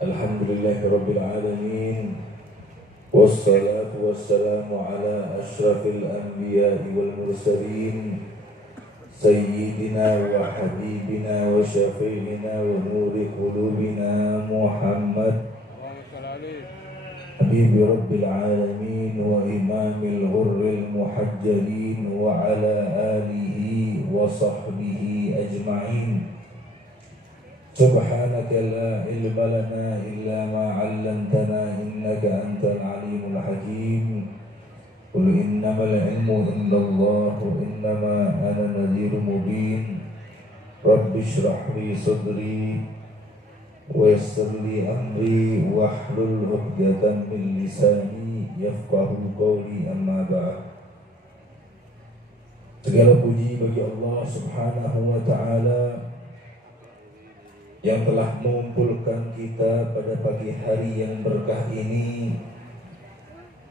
Alhamdulillahi Rabbil Alamin. Wassalatu wassalamu ala ashrafil anbiya'i wal mursalin Sayyidina wa habibina wa syafi'ina wa nuri qulubina Muhammad Habibi Rabbil Alamin wa imamil ghurril muhajjalin wa ala alihi wa sahbihi ajma'in. Subhanaka la ilma lana illa ma 'allamtana innaka antal alimul hakim. Qul innamal ilmu indallah wa innama ana nadhirun mubin. Rabbi shrah li sadri wa yassir li amri wahlul 'uqdatam min lisani yafqahu qawli, amma ba'd. Segala puji bagi Allah Subhanahu wa ta'ala yang telah mengumpulkan kita pada pagi hari yang berkah ini,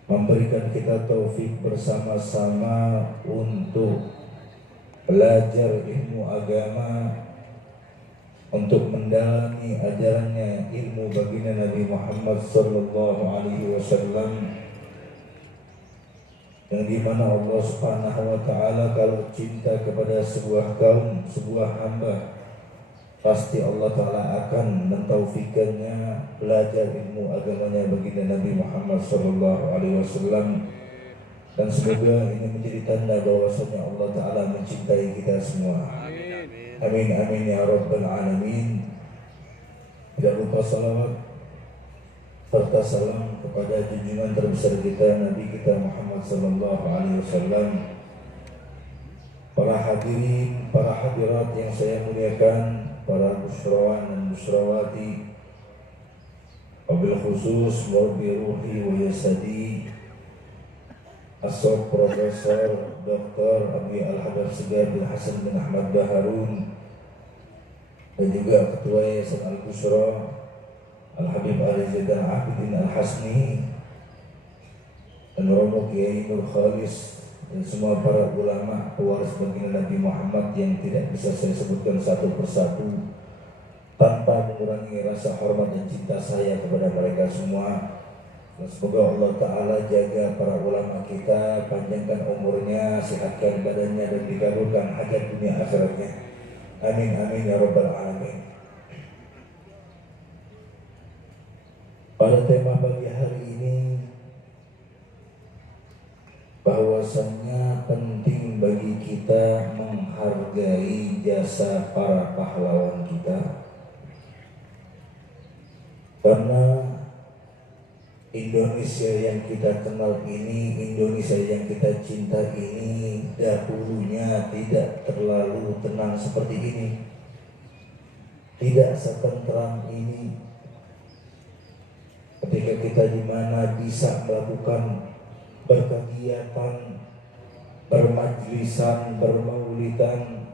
memberikan kita taufik bersama-sama untuk belajar ilmu agama, untuk mendalami ajarannya ilmu baginda Nabi Muhammad sallallahu alaihi wasallam, yang dimana Allah Subhanahu wa ta'ala kalau cinta kepada sebuah kaum, sebuah hamba, pasti Allah Ta'ala akan mentaufikannya belajar ilmu agamanya baginda Nabi Muhammad sallallahu alaihi wasallam. Dan semoga ini menjadi tanda bahwasanya Allah Ta'ala mencintai kita semua. Amin amin ya rabbal alamin. Tidak lupa salawat serta salam kepada junjungan terbesar kita Nabi kita Muhammad sallallahu alaihi wasallam. Para hadirin, para hadirat yang saya muliakan, para busrawan dan busrawati, wabil khusus wabil ruhi wa yasadi, Asok Profesor Dr. Abi Al-Habib Segar bin Hasan bin Ahmad Baharun, dan juga Ketua Yayasan Al-Busra Al-Habib Al-Zaidan Abidin Al-Hasni, dan Romo Kiai Nur Khalis, dan semua para ulama pewaris baginda Nabi Muhammad yang tidak bisa saya sebutkan satu persatu tanpa mengurangi rasa hormat dan cinta saya kepada mereka semua. Dan semoga Allah Ta'ala jaga para ulama kita, panjangkan umurnya, sehatkan badannya, dan dikabulkan hajat dunia akhiratnya. Amin amin ya rabbal alamin. Pada tema pagi hari ini, bahwasannya penting bagi kita menghargai jasa para pahlawan kita, karena Indonesia yang kita kenal ini, Indonesia yang kita cinta ini, dahulunya tidak terlalu tenang seperti ini, tidak setentram ini. Ketika kita di mana bisa melakukan berkegiatan, bermajlisan, bermaulidan,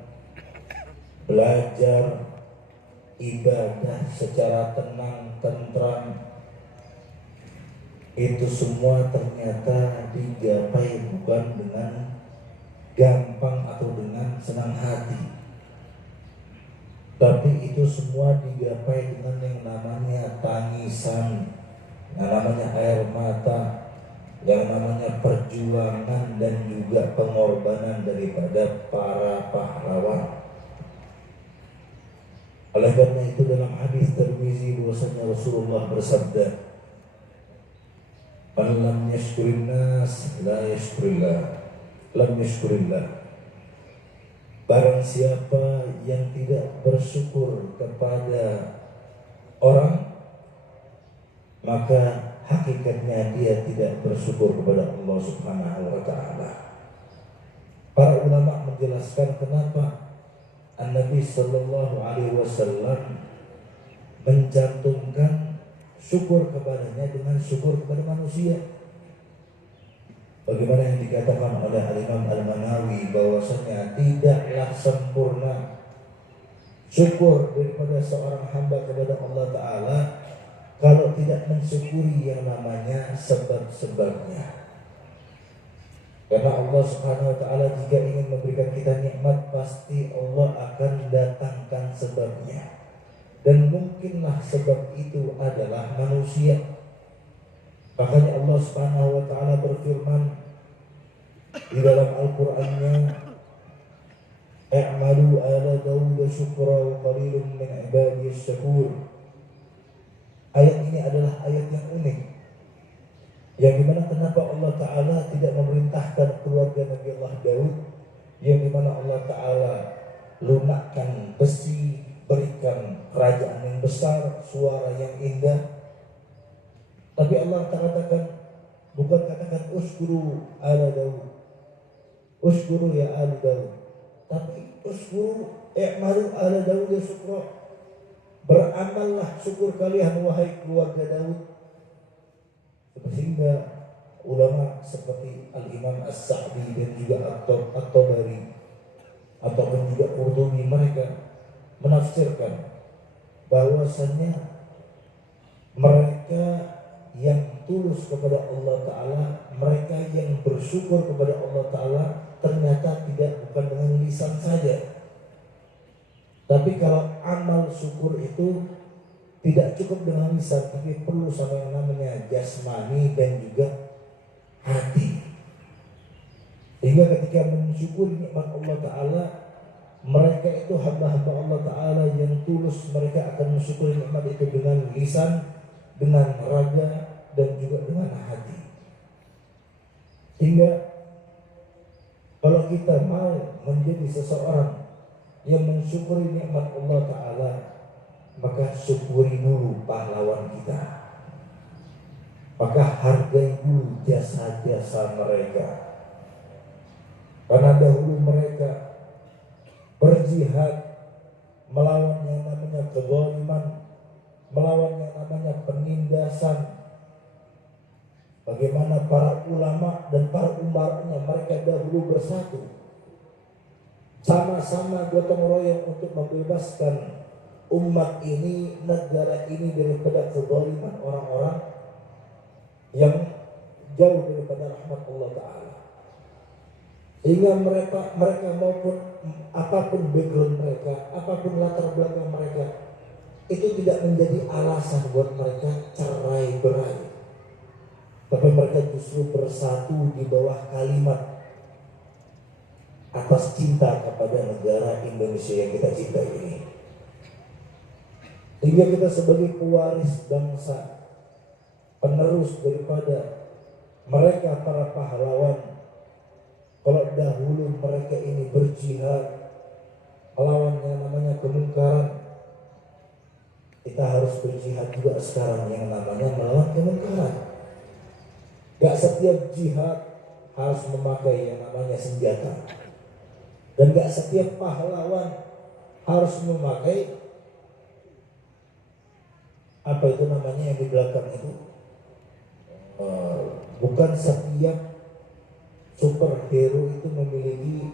belajar, ibadah secara tenang, tentram, itu semua ternyata digapai bukan dengan gampang atau dengan senang hati, tapi itu semua digapai dengan yang namanya tangisan, yang namanya air mata, yang namanya perjuangan dan juga pengorbanan daripada para pahlawan. Oleh karena itu dalam hadis Tirmizi bahwasanya Rasulullah bersabda, "Man lam yashkurin nas la yashkurillah, lam yashkurillah." Barang siapa yang tidak bersyukur kepada orang, maka hakikatnya dia tidak bersyukur kepada Allah Subhanahu wa ta'ala. Para ulama menjelaskan kenapa An-Nabi sallallahu alaihi wasallam mencantumkan syukur kepadanya dengan syukur kepada manusia. Bagaimana yang dikatakan oleh Al-Imam Al-Manawi bahwasanya tidaklah sempurna syukur daripada seorang hamba kepada Allah Ta'ala kalau tidak mensyukuri yang namanya sebab-sebabnya. Karena Allah Subhanahu wa ta'ala jika ingin memberikan kita nikmat, pasti Allah akan datangkan sebabnya. dan mungkinlah sebab itu adalah manusia. Makanya Allah Subhanahu wa taala berfirman di dalam Al-Qur'annya, "I'malu ala Daud syukra wa qalilun min ibadiyas syakur." Ayat ini adalah ayat yang unik, yang dimana kenapa Allah Ta'ala tidak memerintahkan keluarga Nabi Allah Daud, yang dimana Allah Ta'ala lunakkan besi, berikan kerajaan yang besar, suara yang indah, tapi Allah katakan, bukan katakan uskuru ala Daud, uskuru ya ala Daud, tapi uskuru i'malu ala Daud ya syukra, beramallah syukur kalian wahai keluarga Daud. Sehingga ulama seperti Al-Imam As-Sa'di dan juga At-Tabari ataupun juga Qurtubi, mereka menafsirkan bahwasannya mereka yang tulus kepada Allah Ta'ala, mereka yang bersyukur kepada Allah Ta'ala, ternyata bukan dengan lisan saja, tapi kalau amal syukur itu tidak cukup dengan lisan, tapi perlu sama yang namanya jasmani dan juga hati. Sehingga ketika mensyukuri nikmat Allah Ta'ala, mereka itu hamba-hamba Allah Ta'ala yang tulus, mereka akan mensyukuri nikmat itu dengan lisan, dengan raga, dan juga dengan hati. Sehingga kalau kita mau menjadi seseorang yang mensyukuri nikmat Allah Ta'ala, maka syukuri dulu pahlawan kita, maka hargai dulu jasa-jasa mereka, karena dahulu mereka berjihad melawan yang namanya kezaliman, melawan yang namanya penindasan. Bagaimana para ulama dan para umarnya, mereka dahulu bersatu, sama-sama gotong royong untuk membebaskan umat ini, negara ini daripada kezaliman orang-orang yang jauh daripada rahmat Allah Ta'ala. Sehingga mereka maupun apapun background mereka, apapun latar belakang mereka, itu tidak menjadi alasan buat mereka cerai berai, tapi mereka justru bersatu di bawah kalimat atas cinta kepada negara Indonesia yang kita cintai ini. Sehingga kita sebagai pewaris bangsa, penerus daripada mereka para pahlawan, kalau dahulu mereka ini berjihad melawan yang namanya kemungkaran, kita harus berjihad juga sekarang yang namanya melawan kemungkaran. Gak setiap jihad harus memakai yang namanya senjata, dan gak setiap pahlawan harus memakai apa itu namanya yang di belakang itu. Bukan setiap superhero itu memiliki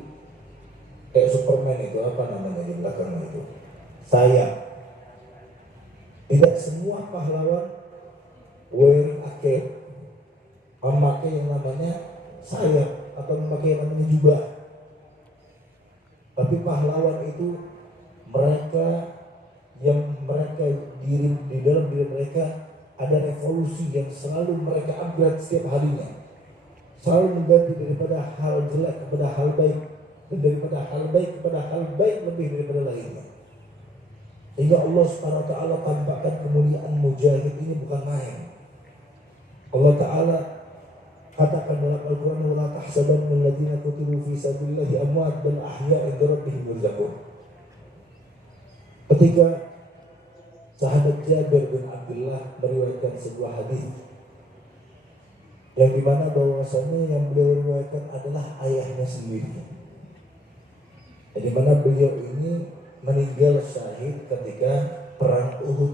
kayak Superman itu, apa namanya di belakang itu, sayap. Tidak semua pahlawan wearing a cape, memakai yang namanya sayap atau memakai yang namanya jubah. Tapi pahlawan itu mereka di dalam diri mereka ada revolusi yang selalu mereka upgrade setiap harinya, selalu mengganti daripada hal jelek kepada hal baik, dan daripada hal baik kepada hal baik lebih daripada lainnya. Sehingga Allah Subhanahu wa Ta'ala tampakkan kemuliaan mujahid ini bukan main. Allah Ta'ala katakan dalam Al-Quran, وَلَا تَحْسَبَنَّ الَّذِينَ قُتِلُوا فِي سَبِيلِ اللَّهِ أَمْوَاتٌ بَلْ أَحْيَاءٌ عِندَ رَبِّهِمْ يُرْزَقُونَ. Ketika sahabat Jabir bin Abdullah meriwayatkan sebuah hadis yang dimana bahwasanya yang beliau riwayatkan adalah ayahnya sendiri, yang dimana beliau ini meninggal syahid ketika perang Uhud.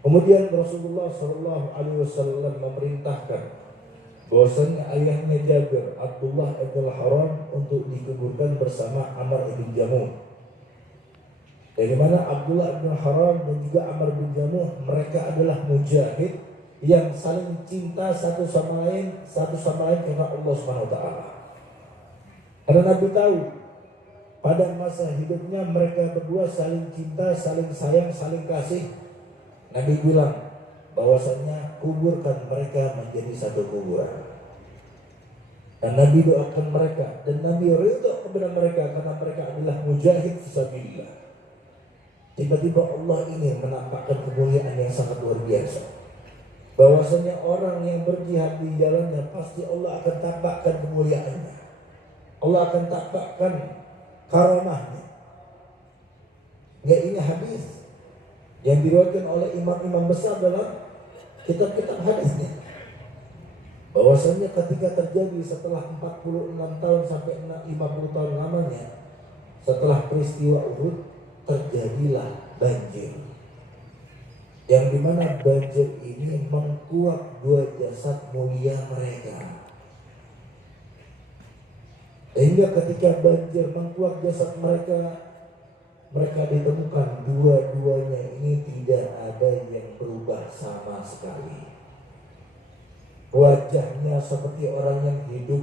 Kemudian Rasulullah SAW memerintahkan bahwasanya ayahnya Jabir, Abdullah bin Haram, untuk dikuburkan bersama Amr bin Jamuh. Dari mana Abdullah bin Haram dan juga Amr bin Jamuh, mereka adalah mujahid yang saling cinta satu sama lain karena Allah Subhanahu wa Ta'ala. Karena Nabi tahu pada masa hidupnya mereka berdua saling cinta, saling sayang, saling kasih. Nabi bilang bahwasanya kuburkan mereka menjadi satu kuburan. Dan Nabi doakan mereka, dan Nabi ridho kepada mereka karena mereka adalah mujahid fisabilillah. Tiba-tiba Allah ini menampakkan kemuliaan yang sangat luar biasa. Bahwasanya orang yang berjihad di jalannya pasti Allah akan tampakkan kemuliaannya. Allah akan tampakkan karamahnya. Ini hadis yang diriwayatkan oleh imam-imam besar dalam kitab-kitab hadisnya. Bahwasanya ketika terjadi setelah 46 tahun sampai 50 tahun lamanya setelah peristiwa Uhud, terjadilah banjir, yang dimana banjir ini mengkuak dua jasad mulia mereka. Sehingga ketika banjir mengkuak jasad mereka, mereka ditemukan dua-duanya ini tidak ada yang berubah sama sekali. Wajahnya seperti orang yang hidup,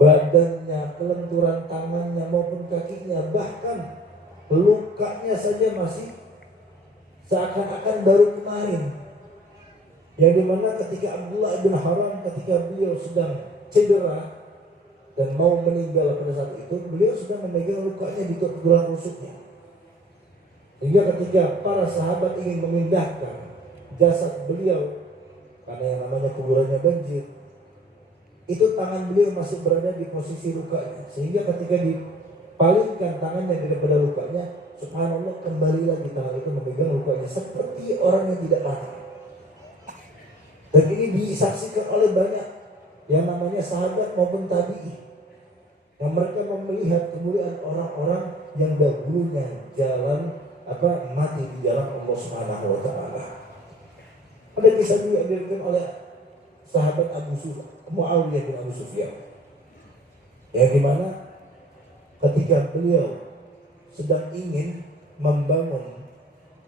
badannya, kelenturan tangannya maupun kakinya, bahkan lukanya saja masih seakan-akan baru kemarin. Yang dimana ketika Abdullah bin Haram ketika beliau sedang cedera dan mau meninggal pada saat itu, beliau sudah memegang lukanya di tulang rusuknya. Hingga ketika para sahabat ingin memindahkan jasad beliau, karena yang namanya kuburannya banjir, itu tangan beliau masih berada di posisi lukanya. Sehingga ketika dipalingkan tangannya daripada lukanya, subhanallah kembali lagi tangan itu memegang lukanya seperti orang yang tidak mati. Dan ini disaksikan oleh banyak yang namanya sahabat maupun tabi'i, yang mereka melihat kemuliaan orang-orang yang dahulunya mati di jalan Allah Subhanahu wa taala. Ada kisah juga diriwayatkan oleh sahabat Muawiyah bin Abu Sufyan, yang dimana ketika beliau sedang ingin membangun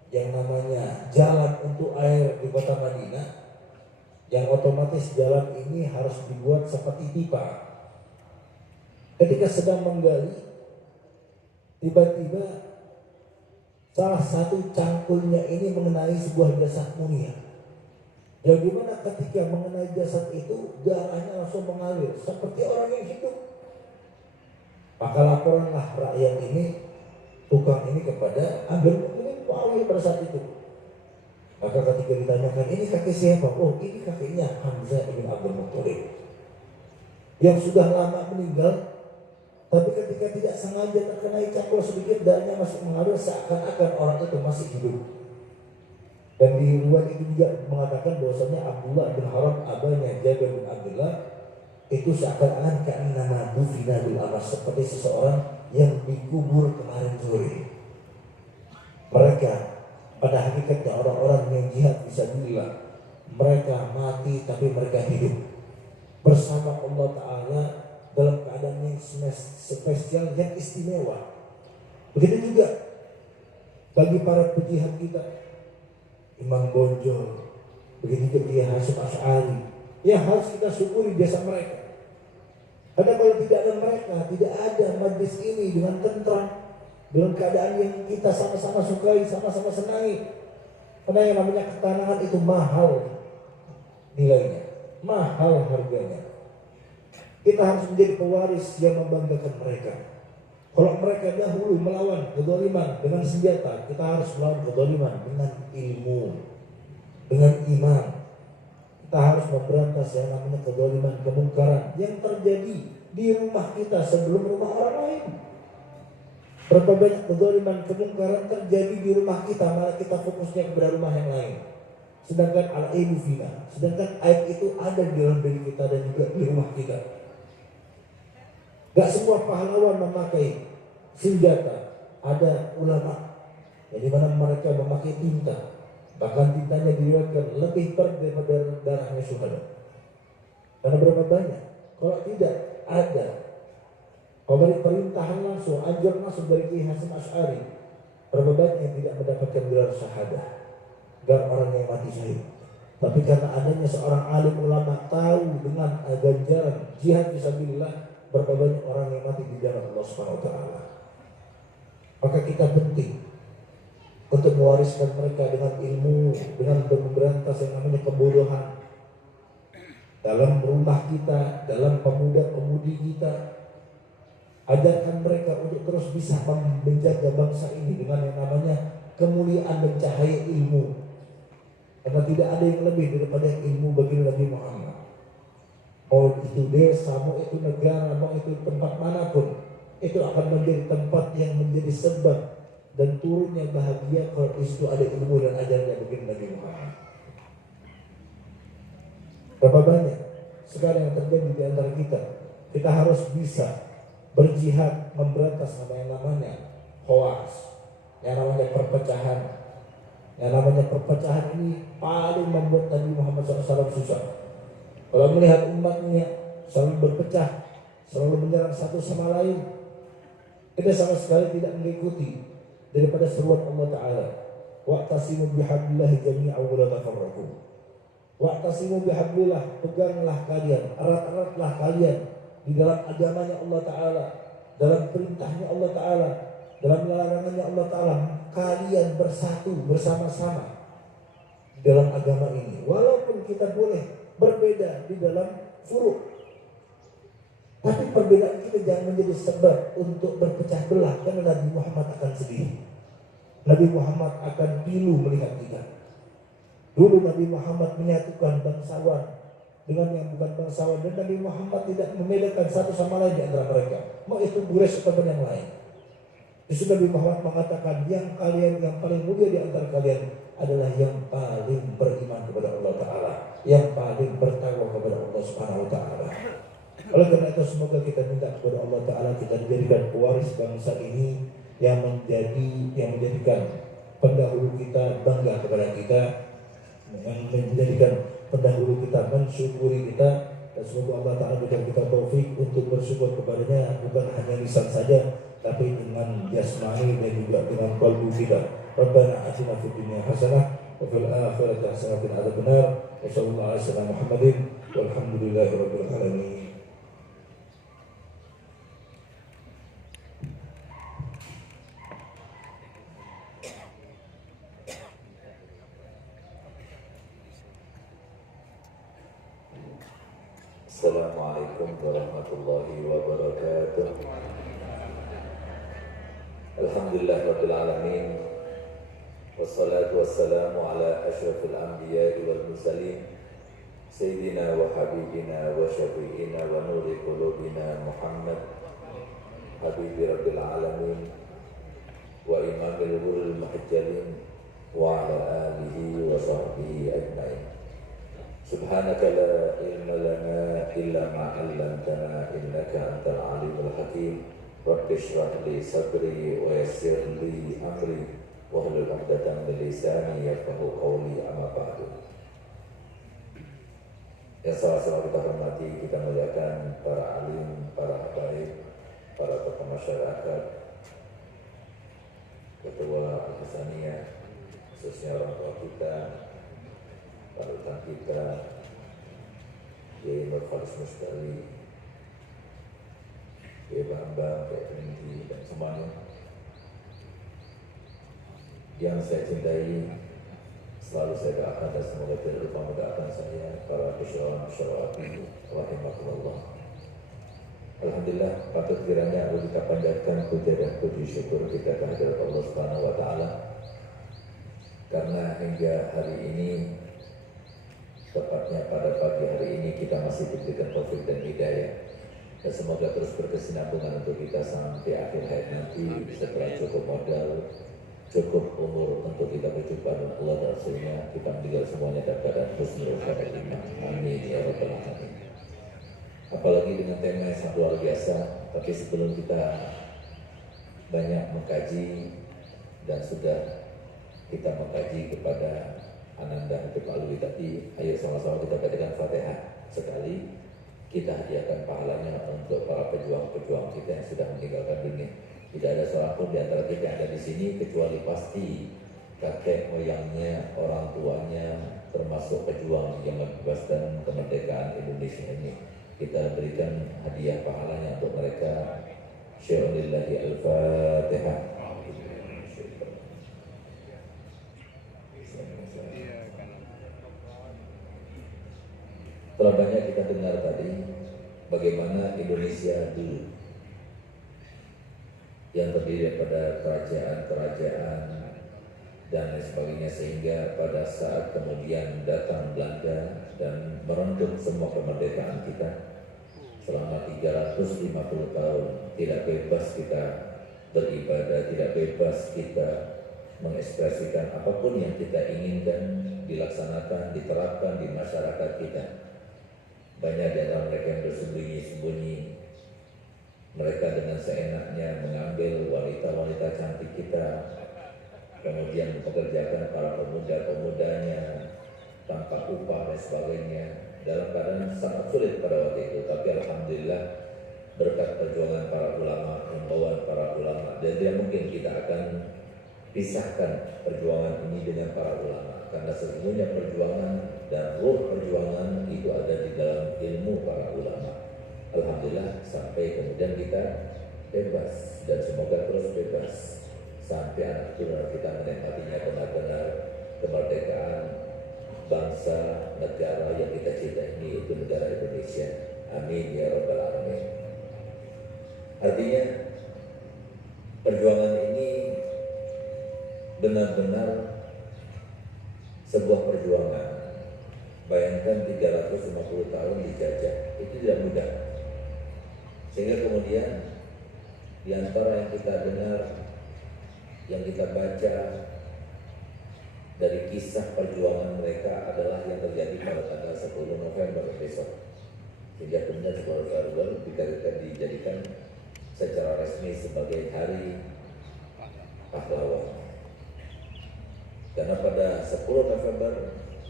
yang namanya jalan untuk air di kota Madinah, yang otomatis jalan ini harus dibuat seperti pipa. Ketika sedang menggali, tiba-tiba salah satu cangkulnya ini mengenai sebuah jasad mulia. Yang dimana ketika mengenai jasad itu, darahnya langsung mengalir seperti orang yang hidup. Maka laporanlah rakyat ini, tukang ini kepada Amirul Mukminin Muawiyah pada saat itu. Maka ketika ditanyakan, ini kakek siapa? Oh, ini kakeknya Hamzah bin Abdul Muttalib, yang sudah lama meninggal. Tapi ketika tidak sengaja terkena cangkul sedikit, darahnya masih mengalir seakan-akan orang itu masih hidup. Dan di riwayat itu juga mengatakan bahwasanya Abdullah bin Haram, abahnya Jabir bin Abdullah, itu seakan-akan ka'annama dufina bil amas, seperti seseorang yang dikubur kemarin sore. Mereka pada hakikatnya orang-orang yang jihad fisabilillah, mereka mati tapi mereka hidup bersama Allah Ta'ala dalam keadaan yang spesial, yang istimewa. Begitu juga bagi para pejihad kita, Imam Bonjol, begitu juga Kiai Hasyim Asy'ari, yang harus kita syukuri jasa mereka. Karena kalau tidak ada mereka, tidak ada majlis ini dengan tentram, dengan keadaan yang kita sama-sama sukai, sama-sama senangi. Karena yang namanya ketenangan itu mahal nilainya, mahal harganya. Kita harus menjadi pewaris yang membanggakan mereka. Kalau mereka dahulu melawan kezaliman dengan senjata, kita harus melawan kezaliman dengan ilmu, dengan iman. Kita harus memberantas yang namanya kezaliman, kemungkaran yang terjadi di rumah kita sebelum rumah orang lain. Berapa banyak kezaliman, kemungkaran terjadi di rumah kita, malah kita fokusnya kepada rumah yang lain. Sedangkan al-aibu fina, sedangkan aib itu ada di dalam diri kita dan juga di rumah kita. Gak semua pahlawan memakai senjata. Ada ulama yang dimana mereka memakai tinta, bahkan tintanya diriwayatkan lebih daripada darahnya syuhada. Karena berapa banyak? Kalau tidak ada pemerintahan langsung, anjuran langsung dari Kiai Hasyim Asy'ari, berapa banyak yang tidak mendapatkan gelar syahadah, gelar orang yang mati syahid. Tapi karena adanya seorang alim ulama tahu dengan ganjaran jihad fisabilillah, berapa banyak orang yang mati di jalan Allah Subhanahu wa taala. Maka kita penting untuk mewariskan mereka dengan ilmu, dengan memberantas yang namanya kebodohan dalam rumah kita, dalam pemuda-pemudi kita. Ajarkan mereka untuk terus bisa menjaga bangsa ini dengan yang namanya kemuliaan dan cahaya ilmu. Karena tidak ada yang lebih daripada ilmu bagi Nabi Muhammad. Mau itu desa, mau itu negara, mau itu tempat manapun, itu akan menjadi tempat yang menjadi sebab dan turunnya bahagia kalau itu ada ilmu dan ajarannya bagi Nabi Muhammad. Berapa banyak sekarang yang terjadi di antara kita? Kita harus bisa berjihad memberantas yang namanya hoax, yang namanya perpecahan. Yang namanya perpecahan ini paling membuat Nabi Muhammad SAW susah. Kalau melihat umatnya selalu berpecah, selalu menyerang satu sama lain, kita sama sekali tidak mengikuti daripada seruan Allah Ta'ala. Wa'tasimu bihablillahi jami'an wa la tafarraqu. Wa'tasimu bihablillah, peganglah kalian, erat-eratlah kalian di dalam agamanya Allah Ta'ala, dalam perintahnya Allah Ta'ala, dalam larangannya Allah Ta'ala. Kalian bersatu bersama-sama dalam agama ini. Walaupun kita boleh berbeda di dalam furu', tapi perbedaan kita jangan menjadi sebab untuk berpecah belah. Karena Nabi Muhammad akan sedih, Nabi Muhammad akan pilu melihat kita. Dulu Nabi Muhammad menyatukan bangsawan dengan yang bukan bangsawan, dan Nabi Muhammad tidak membedakan satu sama lain di antara mereka, mau itu Quraisy atau yang lain. Justru Nabi Muhammad mengatakan yang paling mulia di antara kalian adalah yang paling beriman kepada Allah Ta'ala, yang paling bertakwa kepada Allah Subhanahu wa Ta'ala. Oleh karena itu semoga kita minta kepada Allah Ta'ala kita dijadikan pewaris bangsa ini yang menjadikan pendahulu kita bangga kepada kita, yang menjadikan pendahulu kita mensyukuri kita. Dan semoga Allah Ta'ala berikan kita taufik untuk bersyukur kepadanya, bukan hanya lisan saja, tapi dengan jasmani dan juga dengan qalbu kita. Rabbana atina fid dunya hasanah wa fil akhirati hasanah wa qina adzabannar. Wa sallallahu alaihi wasallam Muhammadin walhamdulillahi rabbil alamin. Assalamualaikum warahmatullahi wabarakatuh. Alhamdulillahirabbil alamin. Wassalatu wassalamu ala asyrafil anbiya'i wal mursalin sayyidina wa habibina wa syafi'ina wa nuri qulubina Muhammad habibi rabbil alamin wa imamil ghurril muhajjalin wa ala alihi wa sahbihi ajma'in. Subhanaka la ilma lana illa ma 'allamtana innaka antal alimul hakim. Rabbi shrah li sadri wa yassir li amri wahlul 'uqdatam min lisani yafqahu qawli, amma ba'du. Yang sama-sama kita hormati, kita muliakan para alim, para habaib, para tokoh masyarakat, ketua Al-Hasaniyah, khususnya orang tua kita, panutan kita, Kiai Nur Faris Mustali, Kiai Bambang, Kiai Tinggi, dan semuanya yang saya cintai, selalu saya doakan dan semoga tidak lupa mendoakan saya, para syarawatin rahimahullah. Alhamdulillah, patut kiranya kita panjatkan puja dan puji syukur kita kehadirat Allah Subhanahu wa Ta'ala, karena hingga hari ini, tepatnya pada pagi hari ini, kita masih diberikan taufik dan hidayah, dan semoga terus berkesinambungan untuk kita sampai akhir hayat nanti, setelah cukup modal, cukup umur untuk kita berjumpa dengan Allah dan Rasulnya, kita meninggal semuanya dalam keadaan husnul khatimah. Amin ya rabbal alamin. Apalagi dengan tema yang sangat luar biasa. Tapi sebelum kita banyak mengkaji dan sudah kita mengkaji kepada Ananda Habib Alwi tadi, ayo sama-sama kita bacakan Fatihah sekali. Kita hadiahkan pahalanya untuk para pejuang-pejuang kita yang sudah meninggalkan dunia. Tidak ada seorang pun di antara kita yang ada di sini kecuali pasti kakek moyangnya, orang tuanya, termasuk pejuang yang membebaskan kemerdekaan Indonesia ini. kita berikan hadiah pahalanya untuk mereka. Syai'unillahi al-Fatihah. Telah banyak kita dengar tadi bagaimana Indonesia dulu yang terdiri pada kerajaan-kerajaan dan lain sebagainya, sehingga pada saat kemudian datang Belanda dan merenggut semua kemerdekaan kita selama 350 tahun, tidak bebas kita beribadah, tidak bebas kita mengekspresikan apapun yang kita inginkan dilaksanakan, diterapkan di masyarakat kita. Banyak di antara mereka yang bersembunyi-sembunyi. Mereka dengan seenaknya mengambil wanita-wanita cantik kita, kemudian mempekerjakan para pemuda-pemudanya tanpa upah dan sebagainya, dalam keadaan sangat sulit pada waktu itu. Tapi alhamdulillah berkat perjuangan para ulama, himbauan para ulama, dan tidak mungkin kita akan pisahkan perjuangan ini dengan para ulama, karena sesungguhnya perjuangan dan ruh perjuangan itu ada di dalam ilmu para ulama. Alhamdulillah sampai kemudian kita bebas, dan semoga terus bebas sampai anak cucu kita menikmatinya benar-benar kemerdekaan bangsa negara yang kita cintai ini, yaitu negara Indonesia. Amin ya rabbal alamin. Artinya perjuangan ini benar-benar sebuah perjuangan. Bayangkan 350 tahun dijajah, itu tidak mudah. Sehingga kemudian di antara yang kita dengar, yang kita baca dari kisah perjuangan mereka adalah yang terjadi pada tanggal 10 November besok. Sehingga kemudian 10 November dijadikan secara resmi sebagai hari pahlawan. Karena pada 10 November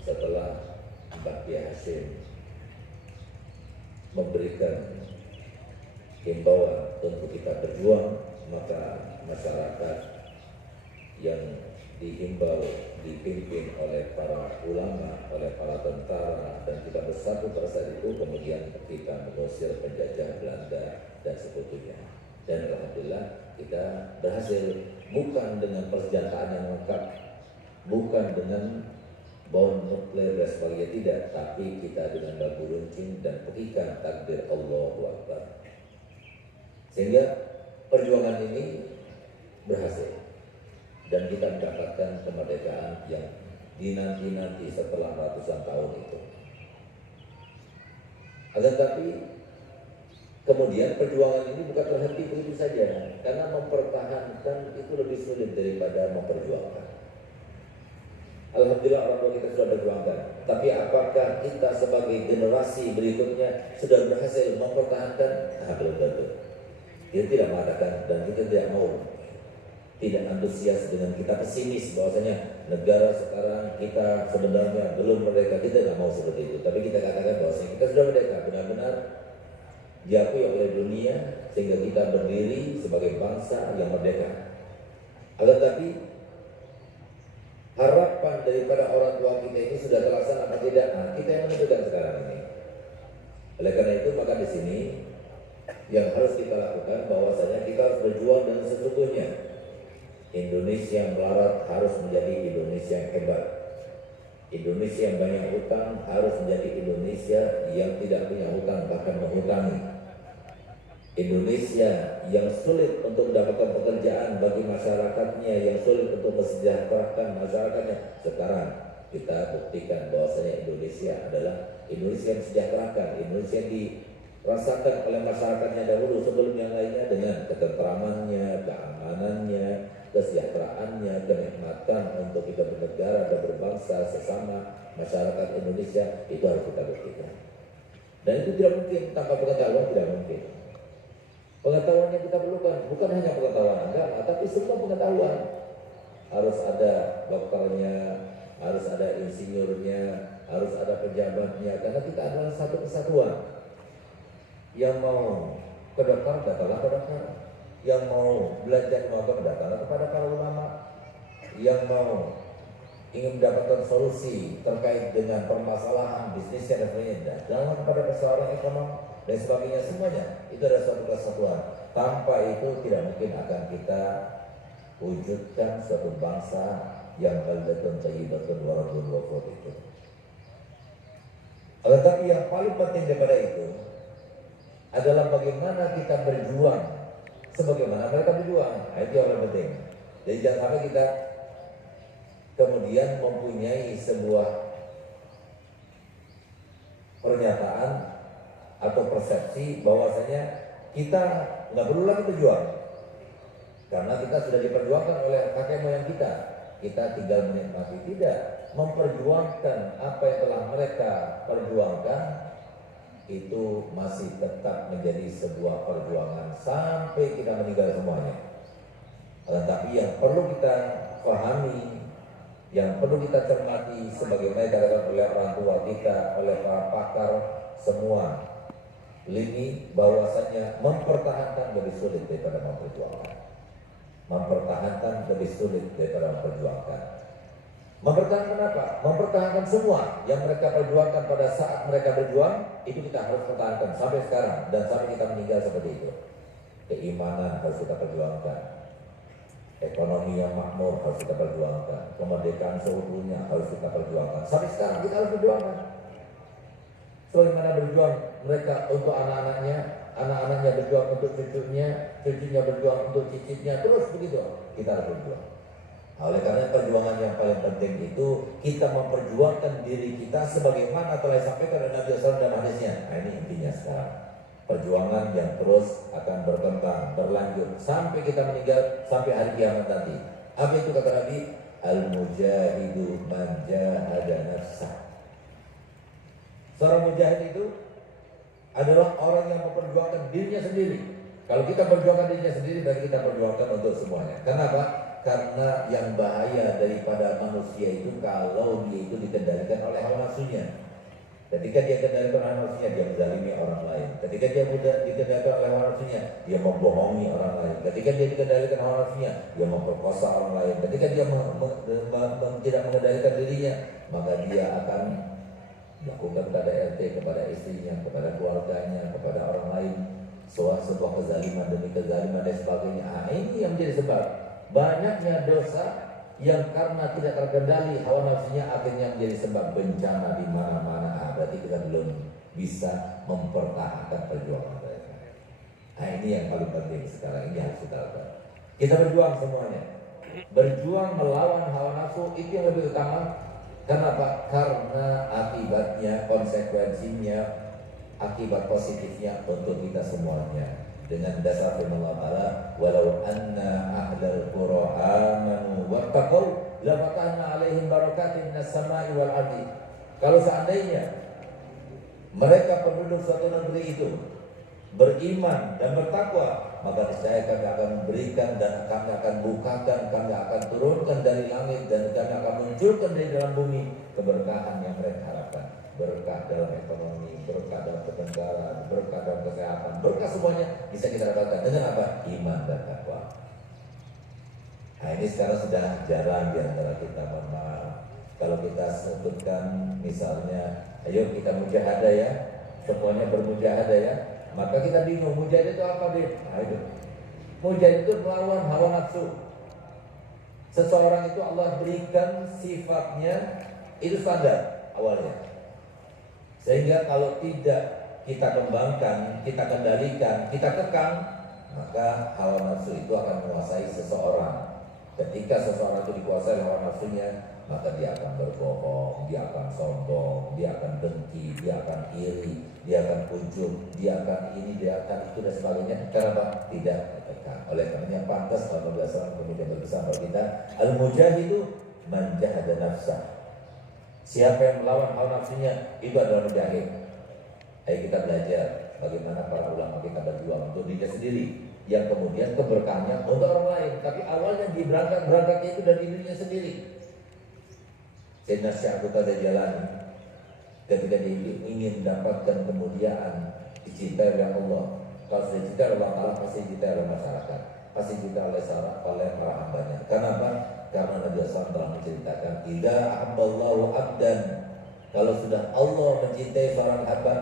setelah Mbak Kiai Hashim memberikan himbauan untuk kita berjuang, maka masyarakat yang dihimbau dipimpin oleh para ulama, oleh para tentara, dan kita bersatu pada saat itu kemudian kita mengusir penjajah Belanda dan sekutunya. Dan alhamdulillah kita berhasil, bukan dengan persenjataan yang lengkap, bukan dengan bom nuklir dan sebagainya, tidak, tapi kita dengan bambu runcing dan petikan takbir Allahu Akbar. Sehingga perjuangan ini berhasil dan kita mendapatkan kemerdekaan yang dinanti-nanti setelah ratusan tahun itu. Akan tapi kemudian perjuangan ini bukan terhenti begitu saja, karena mempertahankan itu lebih sulit daripada memperjuangkan. Alhamdulillah orang tua kita sudah berjuangkan, tapi apakah kita sebagai generasi berikutnya sudah berhasil mempertahankan? Belum tentu. Kita tidak mengatakan dan kita tidak mau, tidak antusias dengan kita pesimis bahwasanya negara sekarang kita sebenarnya belum merdeka. Kita tidak mau seperti itu, tapi kita katakan bahwasanya kita sudah merdeka, benar-benar diakui oleh dunia sehingga kita berdiri sebagai bangsa yang merdeka. Akan tapi harapan daripada orang tua kita ini sudah terlaksana apa tidak? Nah, kita yang menentukan sekarang ini. Oleh karena itu maka di sini yang harus kita lakukan bahwasanya kita harus berjuang dan sesungguhnya Indonesia yang melarat harus menjadi Indonesia yang hebat. Indonesia yang banyak hutang harus menjadi Indonesia yang tidak punya hutang, bahkan menghutangi. Indonesia yang sulit untuk mendapatkan pekerjaan bagi masyarakatnya, yang sulit untuk mesejahterakan masyarakatnya, sekarang kita buktikan bahwasanya Indonesia adalah Indonesia yang mesejahterakan, Indonesia yang dirasakan oleh masyarakatnya dahulu sebelum yang lainnya, dengan ketentramannya, keamanannya, kesejahteraannya, kenikmatan untuk kita bernegara dan berbangsa sesama masyarakat Indonesia. Itu harus kita buktikan. Dan itu tidak mungkin tanpa pengetahuan, tidak mungkin. Pengetahuan yang kita perlukan bukan hanya pengetahuan agama, tapi semua pengetahuan. Harus ada dokternya, harus ada insinyurnya, harus ada pejabatnya, karena kita adalah satu kesatuan. Yang mau ke dokter, datanglah ke dokter. Yang mau belajar motor, datanglah kepada para ulama. Yang mau ingin mendapatkan solusi terkait dengan permasalahan bisnisnya dan sebagainya, jangan kepada persoalan ekonomi dan sebagainya, semuanya itu adalah suatu kesatuan. Tanpa itu tidak mungkin akan kita wujudkan suatu bangsa yang baldatun thayyibatun wa rabbun ghafur itu. Tetapi yang paling penting daripada itu adalah bagaimana kita berjuang sebagaimana mereka berjuang. Nah, itu yang paling penting. Jadi jangan sampai kita kemudian mempunyai sebuah pernyataan atau persepsi bahwasanya kita nggak perlu lagi berjuang karena kita sudah diperjuangkan oleh kakek moyang kita. Kita tinggal menikmati, tidak memperjuangkan apa yang telah mereka perjuangkan. Itu masih tetap menjadi sebuah perjuangan sampai kita meninggal semuanya. Tetapi yang perlu kita pahami, yang perlu kita cermati sebagaimana dikatakan oleh orang tua kita, oleh para pakar semua lini, bahwasanya mempertahankan lebih sulit daripada memperjuangkan. Mempertahankan lebih sulit daripada memperjuangkan. Mempertahankan apa? Mempertahankan semua yang mereka perjuangkan pada saat mereka berjuang, itu kita harus pertahankan sampai sekarang dan sampai kita meninggal seperti itu. Keimanan harus kita perjuangkan, ekonomi yang makmur harus kita perjuangkan, kemerdekaan seutuhnya harus kita perjuangkan. Sampai sekarang kita harus perjuangkan. Sebagaimana berjuang mereka untuk anak-anaknya, anak-anaknya berjuang untuk cucunya, cucunya berjuang untuk cicitnya, terus begitu kita harus berjuang. Oleh karena perjuangan yang paling penting itu kita memperjuangkan diri kita sebagaimana telah disampaikan oleh Nabi SAW dalam hadisnya. Nah, ini intinya sekarang. Perjuangan yang terus akan berkembang, berlanjut sampai kita meninggal, sampai hari kiamat nanti. Apa itu kata Nabi? Al-mujahidu man jahada nafsah. Seorang mujahid itu adalah orang yang memperjuangkan dirinya sendiri. Kalau kita perjuangkan dirinya sendiri, berarti kita perjuangkan untuk semuanya. Kenapa? Karena yang bahaya daripada manusia itu kalau dia itu dikendalikan oleh hawa nafsunya. Ketika dia dikendalikan oleh hawa nafsunya, dia menzalimi orang lain. Ketika dia dikendalikan oleh hawa nafsunya, dia membohongi orang lain. Ketika dia dikendalikan oleh hawa nafsunya, dia memperkosa orang lain. Ketika dia tidak mengendalikan dirinya, maka dia akan melakukan kepada RT, kepada istrinya, kepada keluarganya, kepada orang lain sebuah kezaliman demi kezaliman dan sebagainya. Nah, ini yang menjadi sebab banyaknya dosa yang karena tidak terkendali hawa nafsunya akhirnya menjadi sebab bencana di mana-mana. Berarti kita belum bisa mempertahankan perjuangan mereka. Nah, ini yang paling penting sekarang, ini harus kita lakukan. Kita berjuang semuanya. Berjuang melawan hawa nafsu itu yang lebih utama. Kenapa? Karena akibatnya, konsekuensinya, akibat positifnya untuk kita semuanya. Dengan dasar firman Allah Ta'ala, walau anna ahlal qura amanu wattaqau la fatahna 'alaihim barakatin minas sama'i wal ardi. Kalau seandainya mereka penduduk suatu negeri itu beriman dan bertakwa, maka niscaya kami akan berikan dan kami akan bukakan, kami akan turunkan dari langit dan kami akan munculkan dari dalam bumi keberkahan yang mereka harapkan. Berkah dalam ekonomi, berkah dalam ketenagaran, berkah dalam kesehatan, berkah semuanya bisa kita dapatkan dengan apa? Iman dan takwa. Nah, ini sekarang sudah jarang di antara kita, mohon maaf. Kalau kita sebutkan misalnya, ayo kita mujahadah ya, semuanya bermujahadah ya, maka kita bingung, mujahadah itu apa deh? Nah, itu mujahadah itu melawan hawa nafsu. Seseorang itu Allah berikan sifatnya itu standar awalnya. Sehingga kalau tidak kita kembangkan, kita kendalikan, kita kekang, maka hawa nafsu itu akan menguasai seseorang. Ketika seseorang itu dikuasai hawa nafsunya, maka dia akan berbohong, dia akan sombong, dia akan dengki, dia akan iri, dia akan ujub, dia akan ini, dia akan itu dan sebagainya. Kenapa? Tidak terkekang. Oleh karenanya pantas kalau berdasarkan kemudian bersama kita, al-mujahidu man jahada nafsah. Siapa yang melawan hawa nafsunya itu adalah mujahid. Ayo kita belajar bagaimana para ulama kita berjuang untuk diri sendiri, yang kemudian keberkahannya untuk orang lain. Tapi awalnya berangkatnya itu dari dirinya sendiri. Sayyidina Syekh Abu Qadir Jalani ketika dia ingin mendapatkan kemuliaan dicintai oleh Allah. Kalau sudah dicintai oleh Allah Ta'ala, pasti dicintai oleh masyarakat, pasti dicintai oleh para hambanya. Kenapa? karena Nabi SAW telah menceritakan, idza ahabballahu abdan, kalau sudah Allah mencintai seorang hamba,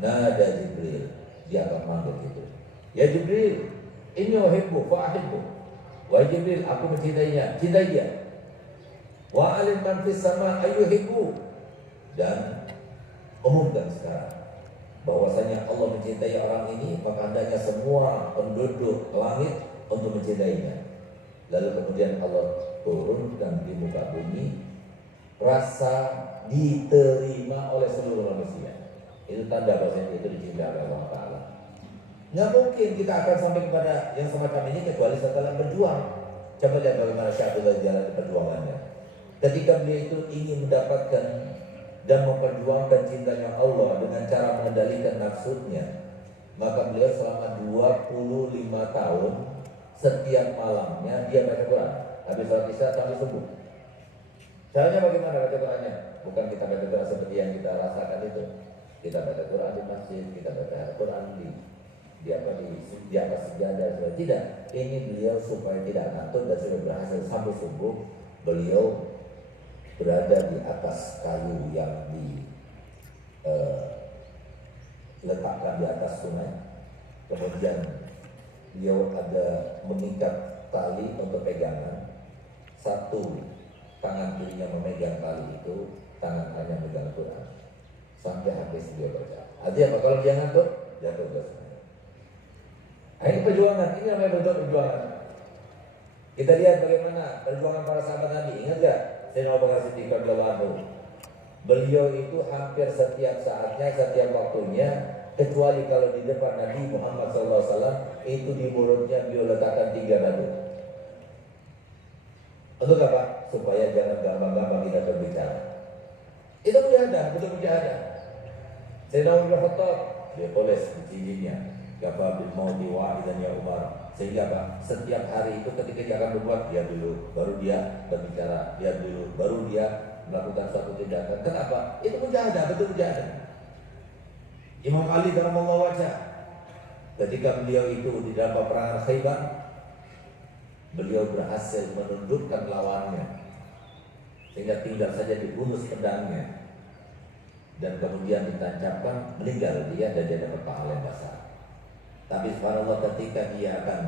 nada Jibril, dia akan manggil Jibril. Ya Jibril, inni uhibbu fa'ahibbu. Wahai Jibril, aku mencintainya, cintai dia. Wa alim man fis sama ayyuhibbu. Dan umumkan sekarang bahwasanya Allah mencintai orang ini, maka hendaknya semua penduduk langit untuk mencintainya. Lalu kemudian Allah turunkan di muka bumi rasa diterima oleh seluruh manusia. Itu tanda bahwasanya itu dicintai oleh Allah Ta'ala. Nggak mungkin kita akan sampai kepada yang semacam ini kecuali setelah berjuang. Coba lihat bagaimana Syaikhullah jalan perjuangannya. Ketika beliau itu ingin mendapatkan dan memperjuangkan cintanya Allah dengan cara mengendalikan nafsunya, maka beliau selama 25 tahun setiap malamnya dia baca Quran. Habis sholat isya sampai subuh. Caranya bagaimana baca Qurannya? Bukan kita baca Quran seperti yang kita rasakan itu. Kita baca Quran di masjid, kita baca Quran di atas sejadah. Tidak, ini beliau supaya tidak ngantuk dan sudah berhasil sampai subuh. Beliau berada di atas kayu yang diletakkan di atas sungai. Kemudian beliau ada mengikat tali untuk pegangan. Satu tangan kirinya memegang tali itu, tangan kanannya memegang Quran sampai habis dia baca. Artinya apa? Kalau dia ngantuk, jatuh ke sungai. Ini perjuangan, ini namanya bentuk perjuangan. Kita lihat bagaimana perjuangan para sahabat Nabi. Ingat gak? Sayyidina Abu Bakar Siddiq radhiyallahu anhu. Beliau itu hampir setiap saatnya, setiap waktunya, kecuali kalau di depan Nabi Muhammad SAW, itu di mulutnya beliau letakkan 3 batu. Untuk apa? Supaya jangan gampang-gampang kita berbicara. Itu mujahadah, betul mujahadah. Sayyidina Umar bin Khattab, dia poles di cincinnya. Kafa bil mauti wa'idan ya Umar. Sehingga apa? Setiap hari itu ketika dia akan berbuat, dia dulu, baru dia berbicara, dia dulu, baru dia melakukan suatu tindakan. Kenapa? Itu mujahadah, betul mujahadah. Imam Ali dalam Allah wajah, ketika beliau itu di dalam peperangan Khaybar, beliau berhasil menundukkan lawannya, sehingga tinggal saja dibunus pedangnya, dan kemudian ditancapkan, meninggal dia dan dia dapat pahala yang besar. Tapi subhanallah ketika dia akan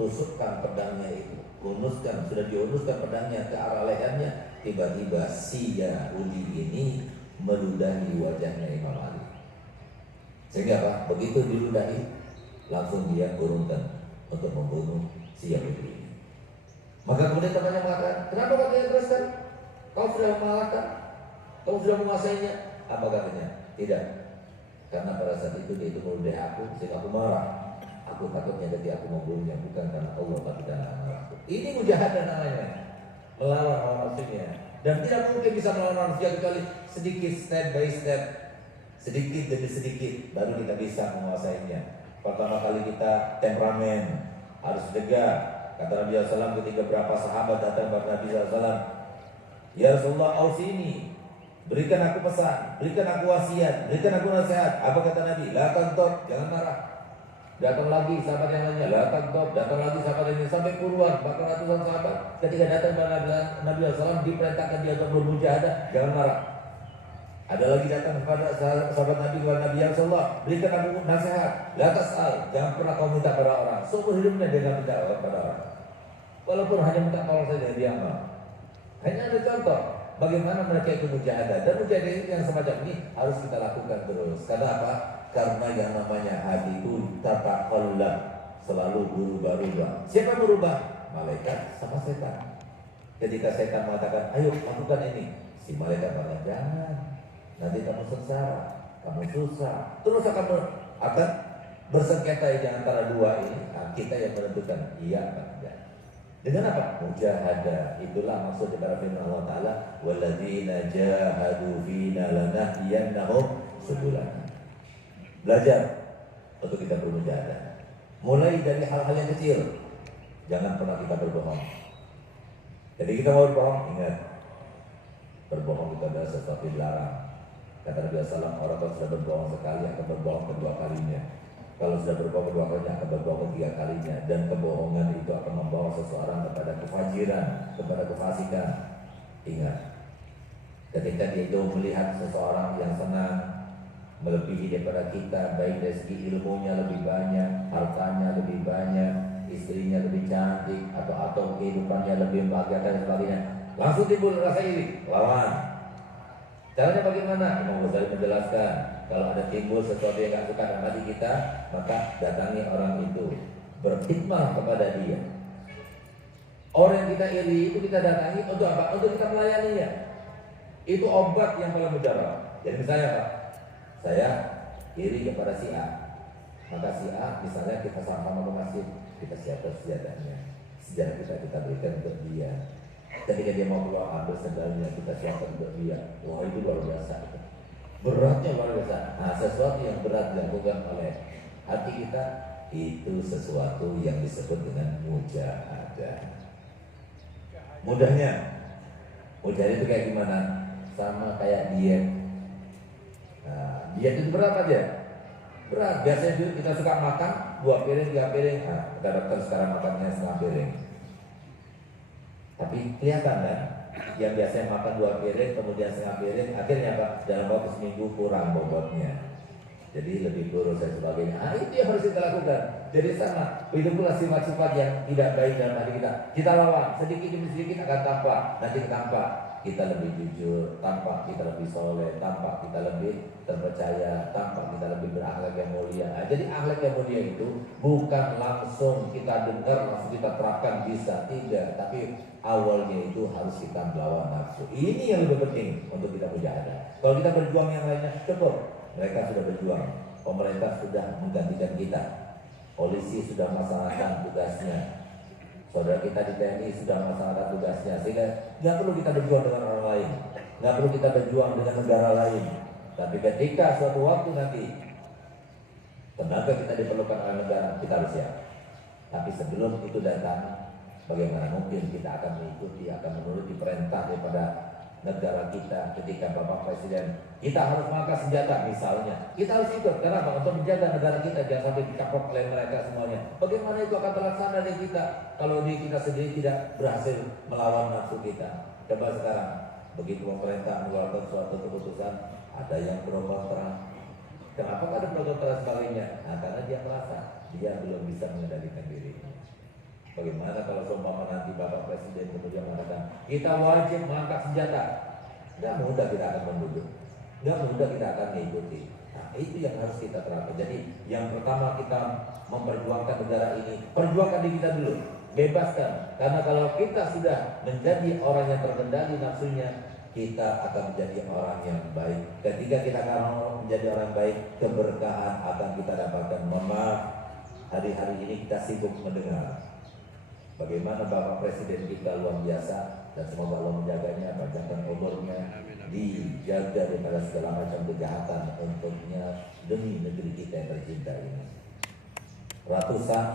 tusukkan pedangnya itu, sudah diunuskan pedangnya ke arah lehernya, tiba-tiba si Yahudi ini meludahi wajahnya Imam Ali. Sehingga apa? Begitu diludahi, langsung dia urungkan untuk membunuh si Yahudi ini. Maka kemudian temannya mengatakan, kenapa kalian teruskan? Kau sudah mengalahkan, kau sudah menguasainya. Apa katanya? Tidak. Karena pada saat itu dia itu meludahi aku, sehingga aku marah. Aku takutnya jadi aku membunuhnya, bukan karena Allah tapi karena aku. Ini mujahadah namanya, melawan hawa nafsunya. Dan tidak mungkin bisa melawan manusia kecuali sedikit, step by step, sedikit demi sedikit, baru kita bisa menguasainya. Pertama kali kita temperamen, harus tegar. Kata Nabi SAW ketika beberapa sahabat datang kepada Nabi SAW, ya Rasulullah, ausini, berikan aku pesan, berikan aku wasiat, berikan aku nasihat. Apa kata Nabi? La taghdab, jangan marah. Datang lagi sahabat yang lainnya, la taghdab, datang lagi sahabat yang lainnya, sampai puluhan, bahkan ratusan sahabat. Ketika datang kepada Nabi SAW, diperintahkan dia untuk bermujahadah, jangan marah. Ada lagi datang kepada sahabat Nabi kepada Nabi yang Allah, berikan aku nasihat, la tas'al, jangan pernah kau minta pada orang. Seumur hidupnya dia tidak minta pada orang, walaupun hanya minta tolong saja dia amal. Hanya ada contoh bagaimana mereka itu mujahadah, dan mujahadah yang semacam ini harus kita lakukan terus. Karena apa? Karena yang namanya hati itu tataqallab, selalu berubah-ubah. Siapa berubah? Malaikat sama setan. Ketika setan mengatakan, ayo lakukan ini, si malaikat bilang, jangan, nanti kamu sengsara, kamu susah, terus akan bersengketa di antara dua ini. Nah, kita yang menentukan iya atau tidak. Dengan apa? Mujahadah. Itulah maksud daripada firman Allah Ta'ala, walladzina jahadu fina lanahdiyannahum subulana. Belajar untuk kita bermujahadah. Mulai dari hal-hal yang kecil. Jangan pernah kita berbohong. Jadi kita mau berbohong, ingat, berbohong itu adalah sesuatu yang dilarang. Kata Nabi SAW, orang kalau sudah berbohong sekali akan berbohong kedua kalinya. Kalau sudah berbohong kedua kalinya akan berbohong ketiga kalinya, dan kebohongan itu akan membawa seseorang kepada kefajiran, kepada kefasikan. Ingat, ketika dia itu melihat seseorang yang senang melebihi daripada kita, baik dari segi ilmunya lebih banyak, hartanya lebih banyak, istrinya lebih cantik, atau kehidupannya lebih membahagiakan dan sebagainya, langsung timbul rasa iri, lawan. Caranya bagaimana? Imam Ghazali menjelaskan, kalau ada timbul sesuatu yang tidak suka dalam hati kita, maka datangi orang itu, berkhidmat kepada dia. Orang yang kita iri itu kita datangi untuk apa? Untuk kita melayaninya. Itu obat yang paling mujarab. Jadi misalnya Pak, saya iri kepada si A, maka si A misalnya kita sama-sama ke masjid, kita siapkan senjatanya, senjata kita berikan untuk dia. Ketika dia mau keluar ambil sendalnya, kita siapkan untuk dia. Wah, itu luar biasa. Beratnya luar biasa. Nah, sesuatu yang berat dilakukan oleh hati kita, itu sesuatu yang disebut dengan mujahadah. Mudahnya, mujahadah itu kayak gimana? Sama kayak diet. Nah, diet itu berat aja. Berat. Biasanya kita suka makan 2 piring, 3 piring. Nah, kita dokter sekarang makannya setengah piring. Tapi kelihatan kan, yang biasanya makan 2 piring, kemudian setengah piring, akhirnya apa? Dalam waktu seminggu kurang bobotnya, jadi lebih kurus dan sebagainya. Nah, itu yang harus kita lakukan. Jadi sama, begitu pula sifat-sifat yang tidak baik dalam hati kita, kita lawan sedikit demi sedikit akan tampak. Nanti tampak kita lebih jujur, tampak kita lebih soleh, tampak kita lebih terpercaya, tampak kita lebih berakhlak yang mulia. Nah, jadi akhlak yang mulia itu bukan langsung kita dengar, langsung kita terapkan, bisa tidak, tapi awalnya itu harus kita melawan nafsu. Ini yang lebih penting untuk kita mujahadah. Kalau kita berjuang yang lainnya, cukup. Mereka sudah berjuang, pemerintah sudah menggantikan kita, polisi sudah melaksanakan tugasnya, saudara kita di TNI sudah melaksanakan tugasnya, sehingga nggak perlu kita berjuang dengan orang lain, nggak perlu kita berjuang dengan negara lain. Tapi ketika suatu waktu nanti tenaga kita diperlukan oleh negara, kita harus siap. Tapi sebelum itu datang, bagaimana mungkin kita akan mengikuti, akan menuruti perintah daripada negara kita ketika Bapak Presiden kita harus mengangkat senjata misalnya, kita harus ikut. Kenapa? Untuk menjaga negara kita jangan sampai dicapok oleh mereka semuanya. Bagaimana itu akan terlaksana dari kita kalau diri kita sendiri tidak berhasil melawan nafsu kita? Coba sekarang begitu pemerintah mengeluarkan suatu keputusan, ada yang pro kontra. Kenapa ada pro kontra sebagainya? Nah, karena dia merasa dia belum bisa mengendalikan dirinya. Bagaimana kalau seumpama nanti Bapak Presiden kemudian mengatakan kita wajib mengangkat senjata? Nggak mudah kita akan menduduk, nggak mudah kita akan mengikuti. Nah, itu yang harus kita terapkan. Jadi yang pertama kita memperjuangkan negara ini, perjuangkan diri kita dulu, bebaskan. Karena kalau kita sudah menjadi orang yang terkendali nafsunya, kita akan menjadi orang yang baik. Ketika kita akan menjadi orang baik, keberkahan akan kita dapatkan. Mohon maaf, hari-hari ini kita sibuk mendengar bagaimana Bapak Presiden kita luar biasa, dan semoga Allah menjaganya, panjangkan umurnya, dijaga daripada segala macam kejahatan untuknya demi negeri kita yang tercinta ini. Ratusan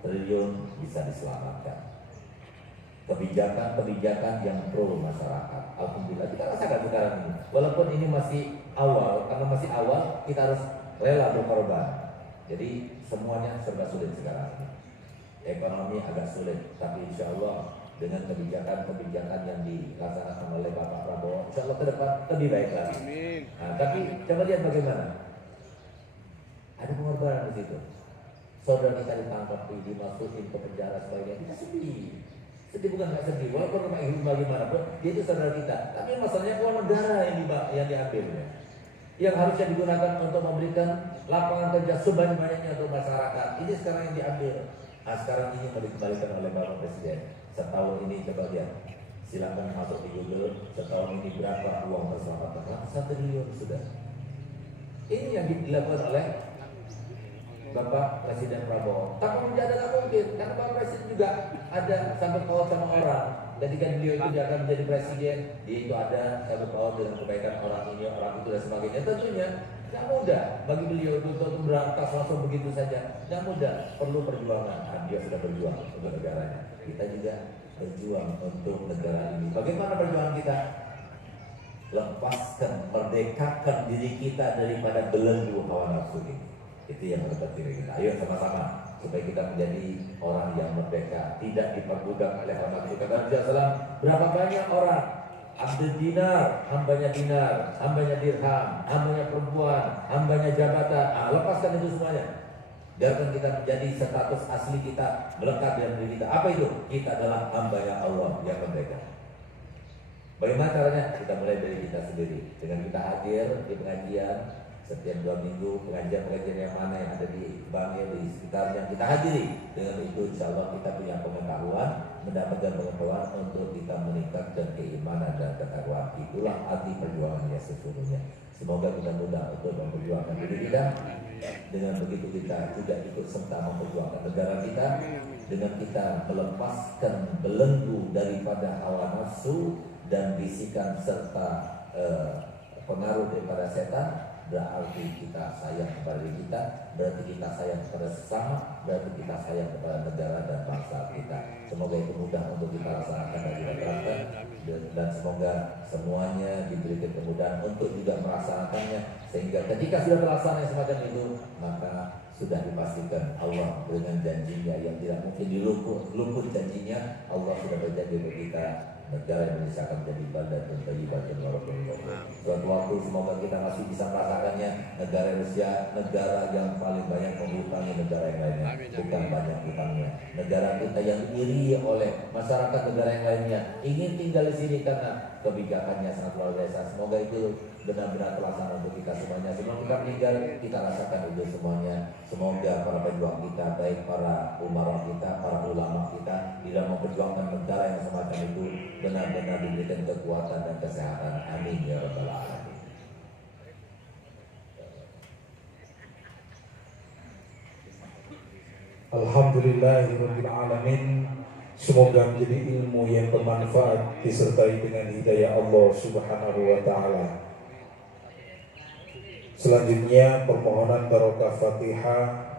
triliun bisa diselamatkan. Kebijakan-kebijakan yang pro masyarakat, alhamdulillah kita rasakan sekarang ini. Walaupun ini masih awal, karena masih awal kita harus rela berkorban. Jadi semuanya serba sulit sekarang ini. Ekonomi agak sulit, tapi insya Allah dengan kebijakan-kebijakan yang dilaksanakan oleh Bapak Prabowo, insya Allah ke depan lebih baik lagi. Nah, tapi coba lihat bagaimana ada pengorbanan di situ. Saudara kita ditangkap, dimasukin ke penjara sebagainya, kita sedih. Sedih bukan nggak sedih, walaupun rumah ibu bagaimanapun, dia itu saudara kita. Tapi masalahnya uang negara yang diambil, yang harusnya digunakan untuk memberikan lapangan kerja sebanyak-banyaknya untuk masyarakat. Ini sekarang yang diambil. Nah, sekarang ini mau dikembalikan oleh Bapak Presiden. Setahun ini coba lihat, silakan masuk di Google. Setahun ini berapa uang keselamatan? 1 triliun sudah. Ini yang dilakukan oleh Bapak Presiden Prabowo. Tanpa menjaga nggak mungkin, karena Bapak Presiden juga ada sangkut paut sama orang. Ketika beliau itu akan menjadi presiden, dia itu ada sangkut paut dengan kebaikan orang ini, orang itu dan sebagainya. Tentunya nggak mudah bagi beliau itu untuk berantas langsung begitu saja. Nggak mudah, perlu perjuangan. Nah, dia sudah berjuang untuk negaranya. Kita juga berjuang untuk negara ini. Bagaimana perjuangan kita? Lepaskan, merdekakan diri kita daripada belenggu hawa nafsu ini. Itu yang harus diri kita. Ayo sama-sama supaya kita menjadi orang yang merdeka, tidak diperbudak oleh orang itu. Kata Rasulullah, berapa banyak orang abdul dinar, hambanya dirham, hambanya perempuan, hambanya jabatan. Lepaskan itu semuanya. Biarkan kita menjadi status asli kita melekat dalam diri kita. Apa itu? Kita adalah hambanya Allah yang merdeka. Bagaimana caranya? Kita mulai dari kita sendiri. Dengan kita hadir di pengajian setiap 2 minggu, pengajian-pengajian yang mana yang ada di Bangil, di sekitarnya kita hadiri. Dengan itu insya Allah kita punya pengetahuan, mendapatkan pengetahuan untuk kita meningkatkan keimanan dan ketakwaan. Itulah arti perjuangannya sesungguhnya. Semoga kita mudah untuk memperjuangkan diri kita. Dengan begitu kita juga ikut serta memperjuangkan negara kita. Dengan kita melepaskan belenggu daripada hawa nafsu dan bisikan serta pengaruh daripada setan. Berarti kita sayang kepada diri kita, berarti kita sayang kepada sesama, berarti kita sayang kepada negara dan bangsa kita. Semoga itu mudah untuk kita laksanakan dan kita terapkan, dan semoga semuanya diberikan kemudahan untuk juga melaksanakannya, sehingga ketika sudah terlaksana semacam itu, maka sudah dipastikan Allah dengan janjinya yang tidak mungkin diluput janjinya. Allah sudah berjanji bagi kita, negara Indonesia akan menjadi baldatun thayyibatun wa rabbul ghafur. Suatu waktu semoga kita masih bisa merasakannya. Negara Indonesia negara yang paling banyak menghutangi negara yang lainnya, bukan banyak hutangnya. Negara kita yang iri oleh masyarakat negara yang lainnya, ingin tinggal di sini karena kebijakannya sangat luar biasa. Semoga itu benar-benar terlaksana untuk kita semuanya. Sebelum kita meninggal, kita rasakan itu semuanya. Semoga para pejuang kita, baik para umarah kita, para ulama kita, di dalam memperjuangkan negara yang semacam itu benar-benar diberikan kekuatan dan kesehatan. Amin ya rabbal alamin. Alhamdulillahirabbil alamin. Semoga menjadi ilmu yang bermanfaat disertai dengan hidayah Allah Subhanahu wa taala. Selanjutnya permohonan barokah Fatihah